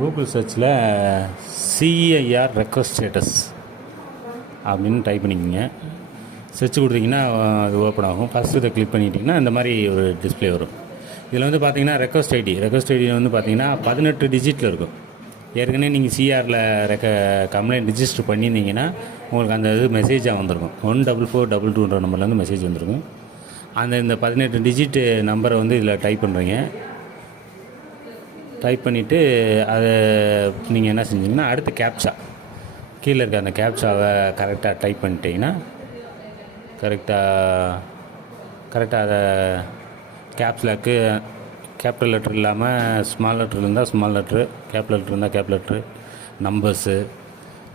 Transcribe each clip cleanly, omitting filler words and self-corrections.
Google சர்ச்சில் CIR request status அப்படின்னு type பண்ணிக்கிங்க. சர்ச் கொடுத்தீங்கன்னா அது ஓப்பன் ஆகும். ஃபஸ்ட்டு இதை கிளிக் பண்ணிட்டீங்கன்னா இந்த மாதிரி ஒரு டிஸ்பிளே வரும். இதில் வந்து பார்த்தீங்கன்னா ரெக்வஸ்ட் ஐடி வந்து பார்த்தீங்கன்னா 18 டிஜிட்டில் இருக்கும். ஏற்கனவே நீங்கள் சிஆரில் கம்ப்ளைண்ட் ரிஜிஸ்டர் பண்ணியிருந்தீங்கன்னா உங்களுக்கு அந்த இது மெசேஜாக வந்திருக்கும். 14422 நம்பர்லேருந்து மெசேஜ் வந்திருக்கும். இந்த 18 டிஜிட் நம்பரை வந்து இதில் டைப் பண்ணுறீங்க. டைப் பண்ணிவிட்டு அதை நீங்கள் என்ன செஞ்சீங்கன்னா அடுத்து கேப்சா கீழே இருக்க அந்த கேப்சாவை கரெக்டாக டைப் பண்ணிட்டீங்கன்னா கரெக்டாக அதை கேப்ஸ்லாக்கு கேபிட்டல் லெட்ரு இல்லாமல் ஸ்மால் லெட்ரு இருந்தால் ஸ்மால் லெட்ரு, கேபிட்டல் லெட்ரு இருந்தால் கேபிட்டல் லெட்ரு, நம்பர்ஸு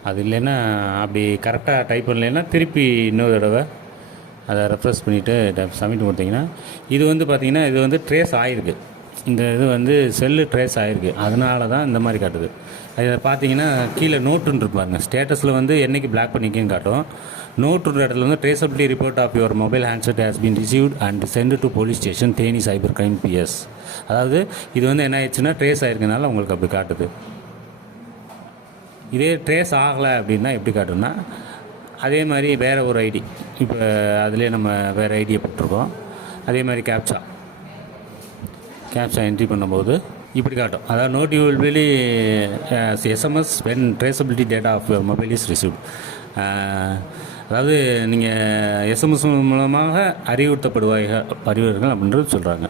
அது இல்லைன்னா அப்படி கரெக்டாக டைப் பண்ணலைன்னா திருப்பி இன்னொரு தடவை அதை ரெஃப்ரெஷ் பண்ணிவிட்டு சப்மிட் கொடுத்தீங்கன்னா இது வந்து பார்த்திங்கன்னா இது வந்து ட்ரேஸ் ஆகிருக்கு. இந்த இது வந்து செல்லு ட்ரேஸ் ஆகிருக்கு. அதனால தான் இந்த மாதிரி காட்டுது. அதை பார்த்தீங்கன்னா கீழே நோட்டுன்னு இருப்பாங்க. ஸ்டேட்டஸில் வந்து என்றைக்கு பிளாக் பண்ணிக்கன்னு காட்டும். நோட்டுன்ற இடத்துல வந்து traceability report of your mobile handset has been received and sent to police station Theni cyber crime PS. அதாவது இது வந்து என்ன ஆயிடுச்சுன்னா ட்ரேஸ் ஆகிருக்கனால உங்களுக்கு அப்படி காட்டுது. இதே ட்ரேஸ் ஆகலை அப்படின்னா எப்படி காட்டுன்னா அதே மாதிரி வேறு ஒரு ஐடி, இப்போ அதிலே நம்ம வேறு ஐடியை போட்டிருக்கோம். அதே மாதிரி கேப்சா என்ட்ரி பண்ணும்போது இப்படி காட்டும். அதாவது நோட் யூ வில் வெளி SMS when traceability data of your mobile is received. அதாவது நீங்கள் எஸ்எம்எஸ் மூலமாக அறிவுறுத்தப்படுவார்கள் அப்படின்றது சொல்கிறாங்க.